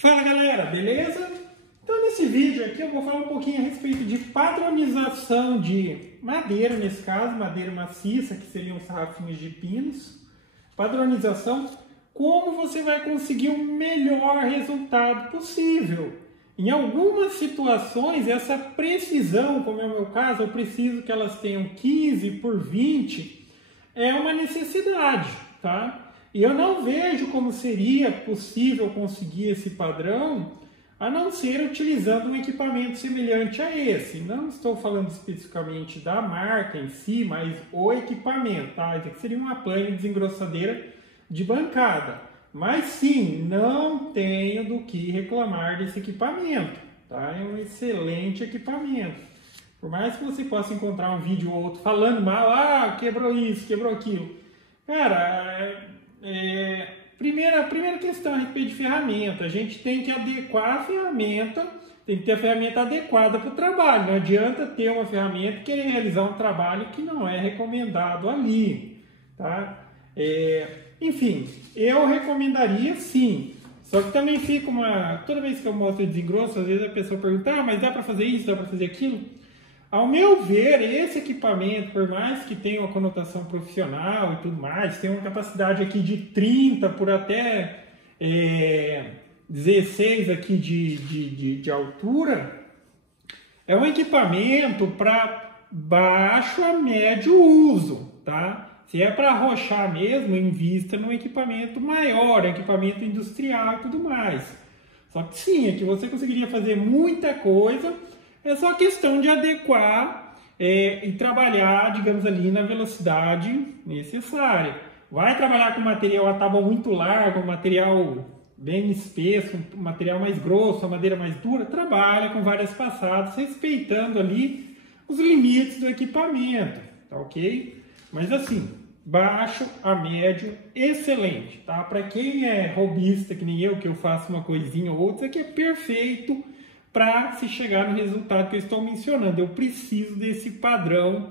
Fala galera, beleza? Então nesse vídeo aqui eu vou falar um pouquinho a respeito de padronização de madeira, nesse caso, madeira maciça, que seriam os sarrafinhos de pinos. Padronização, como você vai conseguir o melhor resultado possível. Em algumas situações, essa precisão, como é o meu caso, eu preciso que elas tenham 15 por 20, é uma necessidade, tá? E eu não vejo como seria possível conseguir esse padrão a não ser utilizando um equipamento semelhante a esse. Não estou falando especificamente da marca em si, mas o equipamento, tá? Isso aqui seria uma plane desengrossadeira de bancada. Mas sim, não tenho do que reclamar desse equipamento, tá? É um excelente equipamento. Por mais que você possa encontrar um vídeo ou outro falando mal, quebrou isso, quebrou aquilo. Cara, primeira questão a respeito de ferramenta. A gente tem que adequar a ferramenta, tem que ter a ferramenta adequada para o trabalho. Não adianta ter uma ferramenta e querer realizar um trabalho que não é recomendado ali, tá? Enfim, eu recomendaria sim. Só que também fica toda vez que eu mostro desengrosso, às vezes a pessoa pergunta, mas dá para fazer isso, dá para fazer aquilo? Ao meu ver, esse equipamento, por mais que tenha uma conotação profissional e tudo mais, tem uma capacidade aqui de 30 por até 16 aqui de altura, é um equipamento para baixo a médio uso, tá? Se é para arrochar mesmo, invista num equipamento maior, equipamento industrial e tudo mais. Só que sim, aqui você conseguiria fazer muita coisa. É só questão de adequar e trabalhar, digamos ali, na velocidade necessária. Vai trabalhar com material a tábua muito larga, material bem espesso, um material mais grosso, a madeira mais dura, trabalha com várias passadas, respeitando ali os limites do equipamento, tá ok? Mas assim, baixo a médio, excelente, tá? Para quem é hobbyista, que nem eu, que eu faço uma coisinha ou outra, isso aqui é perfeito para se chegar no resultado que eu estou mencionando. Eu preciso desse padrão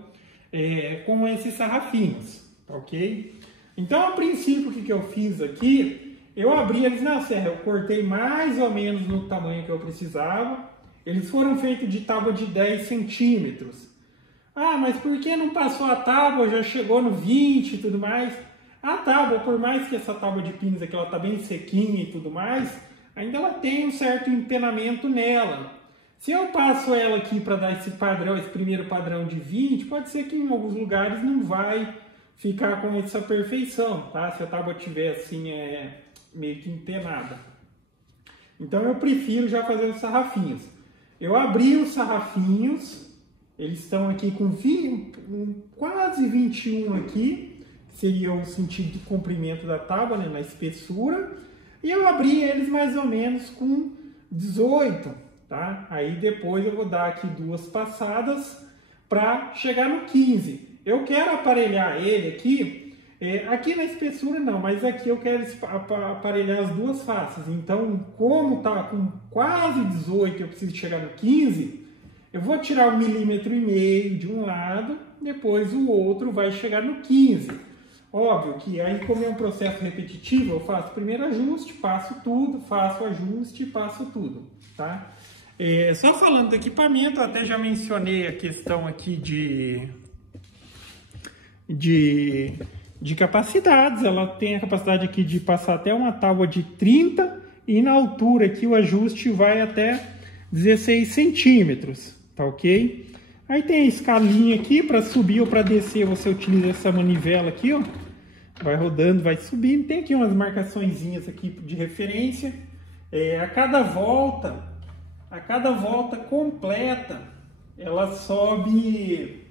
com esses sarrafinhos, tá ok? Então, a princípio, o que eu fiz aqui, eu abri eles na serra, eu cortei mais ou menos no tamanho que eu precisava. Eles foram feitos de tábua de 10 centímetros. Ah, mas por que não passou a tábua, já chegou no 20 e tudo mais? A tábua, por mais que essa tábua de pinos aqui, ela tá bem sequinha e tudo mais, ainda ela tem um certo empenamento nela. Se eu passo ela aqui para dar esse padrão, esse primeiro padrão de 20, pode ser que em alguns lugares não vai ficar com essa perfeição, tá? Se a tábua tiver assim, meio que empenada. Então eu prefiro já fazer os sarrafinhos. Eu abri os sarrafinhos, eles estão aqui com quase 21 aqui, que seria o sentido de comprimento da tábua, né, na espessura. E eu abri eles mais ou menos com 18, tá? Aí depois eu vou dar aqui duas passadas para chegar no 15. Eu quero aparelhar ele aqui, aqui na espessura não, mas aqui eu quero aparelhar as duas faces. Então, como tá com quase 18 eu preciso chegar no 15, eu vou tirar 1,5 milímetros de um lado, depois o outro vai chegar no 15. Óbvio que aí, como é um processo repetitivo, eu faço primeiro ajuste, passo tudo, faço ajuste, passo tudo, tá? Só falando do equipamento, eu até já mencionei a questão aqui de capacidades. Ela tem a capacidade aqui de passar até uma tábua de 30 e na altura aqui o ajuste vai até 16 centímetros, tá ok? Aí tem a escalinha aqui, para subir ou para descer você utiliza essa manivela aqui, ó. Vai rodando, vai subindo. Tem aqui umas marcaçõezinhas aqui de referência. A cada volta completa, ela sobe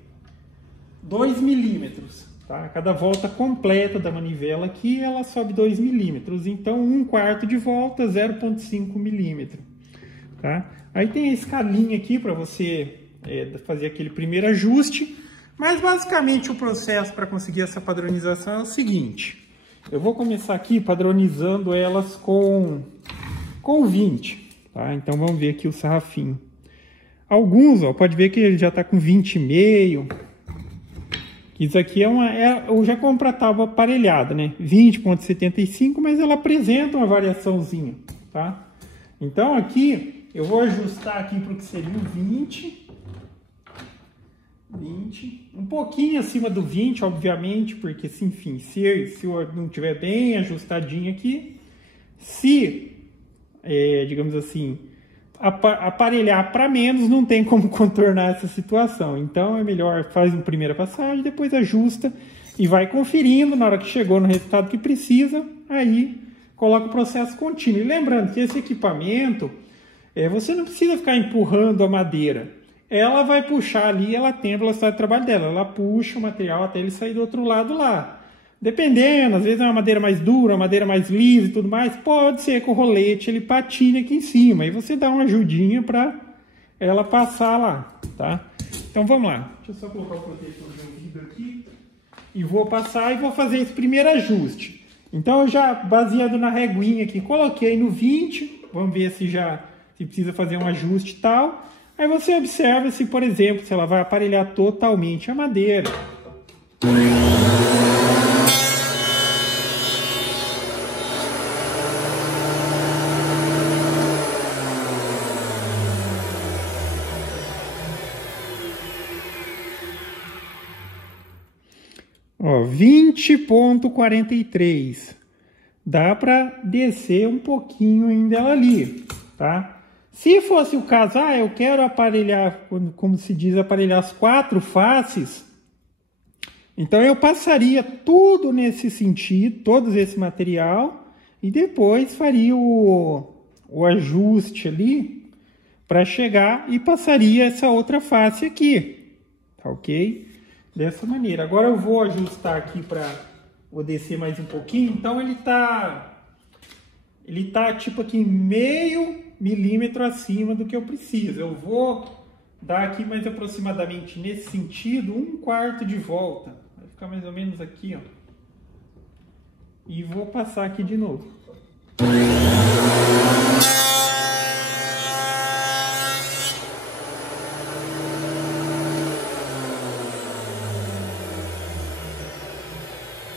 2 milímetros, tá? A cada volta completa da manivela aqui, ela sobe 2 milímetros. Então, 1/4 de volta, 0,5 milímetro, tá? Aí tem a escalinha aqui para você fazer aquele primeiro ajuste, mas basicamente o processo para conseguir essa padronização é o seguinte: eu vou começar aqui padronizando elas com 20, tá? Então vamos ver aqui o sarrafinho. Alguns, ó, pode ver que ele já está com 20,5. Isso aqui eu já compro a tábua aparelhada, né? 20,75, mas ela apresenta uma variaçãozinha, tá? Então aqui eu vou ajustar aqui para o que seria o 20. 20, um pouquinho acima do 20, obviamente, porque, enfim, se não estiver bem ajustadinho aqui, digamos assim, aparelhar para menos, não tem como contornar essa situação. Então é melhor faz uma primeira passagem, depois ajusta e vai conferindo. Na hora que chegou no resultado que precisa, aí coloca o processo contínuo. E lembrando que esse equipamento, você não precisa ficar empurrando a madeira. Ela vai puxar ali, ela tem a velocidade de trabalho dela. Ela puxa o material até ele sair do outro lado lá. Dependendo, às vezes é uma madeira mais dura, uma madeira mais lisa e tudo mais, pode ser que o rolete ele patine aqui em cima. E você dá uma ajudinha para ela passar lá, tá? Então vamos lá. Deixa eu só colocar o protetor de ouvido aqui. E vou passar e vou fazer esse primeiro ajuste. Então eu já, baseado na reguinha aqui, coloquei no 20. Vamos ver se precisa fazer um ajuste e tal. Aí você observa se, por exemplo, se ela vai aparelhar totalmente a madeira. Ó, 20,43. Dá para descer um pouquinho ainda ela ali, tá? Se fosse o caso, eu quero aparelhar, como se diz, aparelhar as 4 faces, então eu passaria tudo nesse sentido, todo esse material, e depois faria o ajuste ali, para chegar e passaria essa outra face aqui, tá ok? Dessa maneira. Agora eu vou ajustar aqui vou descer mais um pouquinho, então ele tá tipo aqui meio milímetro acima do que eu preciso. Eu vou dar aqui mais aproximadamente nesse sentido 1/4 de volta. Vai ficar mais ou menos aqui, ó. E vou passar aqui de novo.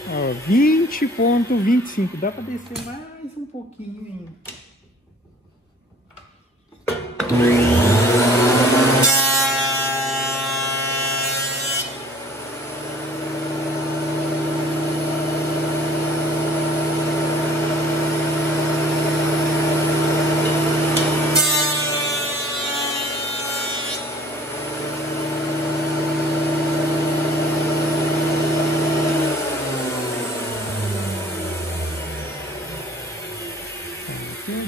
Ó, 20,25. Dá para descer mais um pouquinho ainda.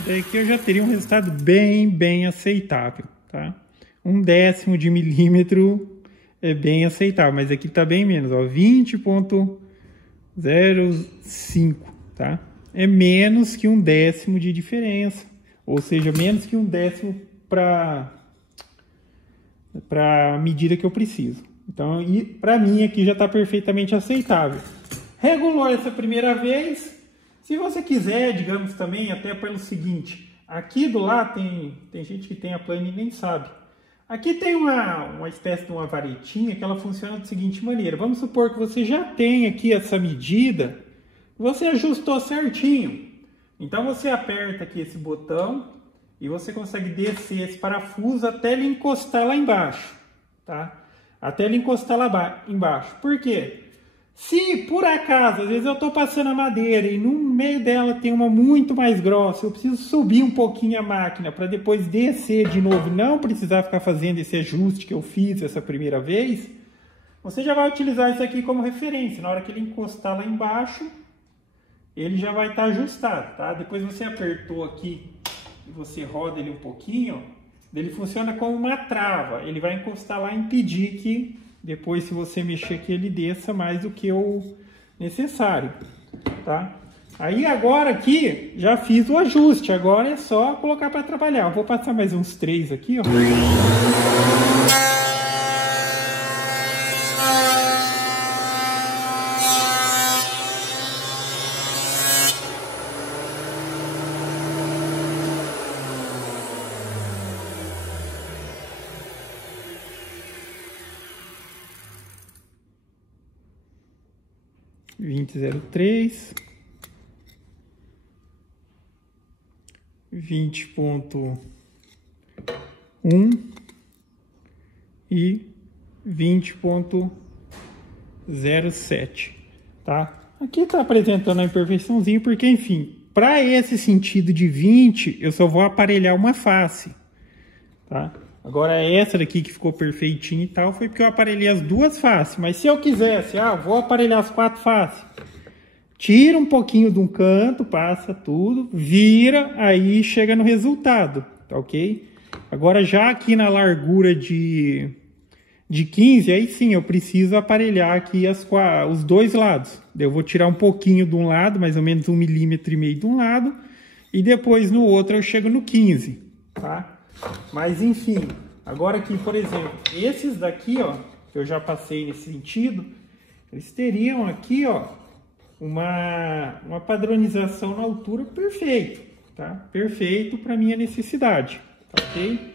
Daqui eu já teria um resultado bem aceitável, tá? 1/10 de milímetro é bem aceitável, mas aqui tá bem menos, ó, 20,05, tá? É menos que 1/10 de diferença, ou seja, menos que 1/10 para a medida que eu preciso. Então, para mim aqui já está perfeitamente aceitável. Regulou essa primeira vez. Se você quiser, digamos também, até pelo seguinte, aqui do lado tem gente que tem a plana e nem sabe. Aqui tem uma espécie de uma varetinha que ela funciona da seguinte maneira. Vamos supor que você já tem aqui essa medida, você ajustou certinho. Então você aperta aqui esse botão e você consegue descer esse parafuso até ele encostar lá embaixo, tá? Até ele encostar lá embaixo. Por quê? Se por acaso, às vezes eu estou passando a madeira e no meio dela tem uma muito mais grossa, eu preciso subir um pouquinho a máquina para depois descer de novo, não precisar ficar fazendo esse ajuste que eu fiz essa primeira vez, você já vai utilizar isso aqui como referência. Na hora que ele encostar lá embaixo, ele já vai estar ajustado, tá? Depois você apertou aqui e você roda ele um pouquinho, ele funciona como uma trava, ele vai encostar lá e impedir que depois, se você mexer aqui, ele desça mais do que o necessário, tá? Aí agora aqui, já fiz o ajuste, agora é só colocar para trabalhar. Eu vou passar mais uns 3 aqui, ó. 20.1 e 20.07, tá? Aqui está apresentando a imperfeiçãozinha porque, enfim, para esse sentido de 20, eu só vou aparelhar uma face, tá? Agora essa daqui que ficou perfeitinha e tal, foi porque eu aparelhei as duas faces. Mas se eu quisesse, vou aparelhar as 4 faces, tira um pouquinho de um canto, passa tudo, vira, aí chega no resultado, tá ok? Agora já aqui na largura de 15, aí sim, eu preciso aparelhar aqui os dois lados. Eu vou tirar um pouquinho de um lado, mais ou menos 1,5 milímetro de um lado, e depois no outro eu chego no 15, tá? Mas enfim, agora aqui, por exemplo, esses daqui, ó, que eu já passei nesse sentido, eles teriam aqui, ó, uma padronização na altura perfeito, tá? Perfeito para minha necessidade, tá ok?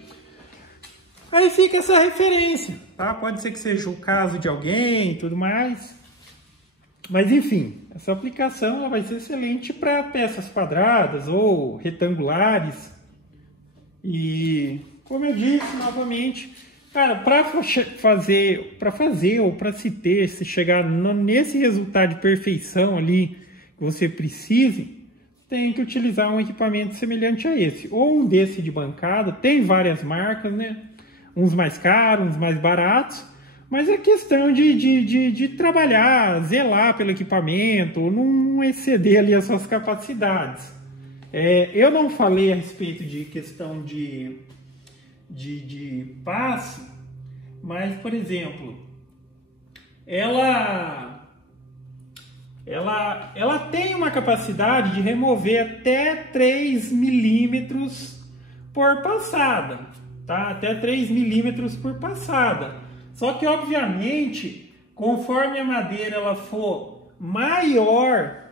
Aí fica essa referência, tá? Pode ser que seja o caso de alguém e tudo mais. Mas enfim, essa aplicação ela vai ser excelente para peças quadradas ou retangulares. E como eu disse novamente, cara, para fazer ou para se chegar nesse resultado de perfeição ali que você precise, tem que utilizar um equipamento semelhante a esse. Ou um desse de bancada, tem várias marcas, né? Uns mais caros, uns mais baratos, mas é questão de trabalhar, zelar pelo equipamento, não exceder ali as suas capacidades. Eu não falei a respeito de questão de passe, mas, por exemplo, ela tem uma capacidade de remover até 3 milímetros por passada, tá? Até 3 milímetros por passada. Só que, obviamente, conforme a madeira ela for maior,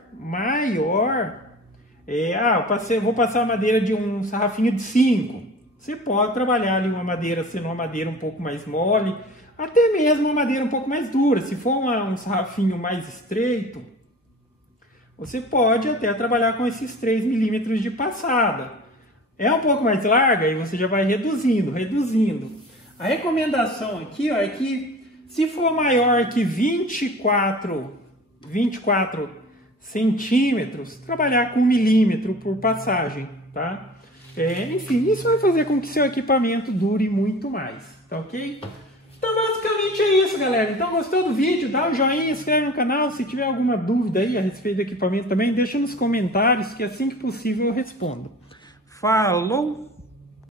eu vou passar a madeira de um sarrafinho de 5. Você pode trabalhar ali uma madeira, sendo uma madeira um pouco mais mole, até mesmo uma madeira um pouco mais dura. Se for um sarrafinho mais estreito, você pode até trabalhar com esses 3 milímetros de passada. É um pouco mais larga e você já vai reduzindo. A recomendação aqui, ó, é que se for maior que 24 centímetros, trabalhar com 1 milímetro por passagem, tá? Enfim, isso vai fazer com que seu equipamento dure muito mais, tá ok? Então basicamente é isso, galera. Então gostou do vídeo? Dá um joinha, inscreve no canal. Se tiver alguma dúvida aí a respeito do equipamento também, deixa nos comentários que assim que possível eu respondo. Falou!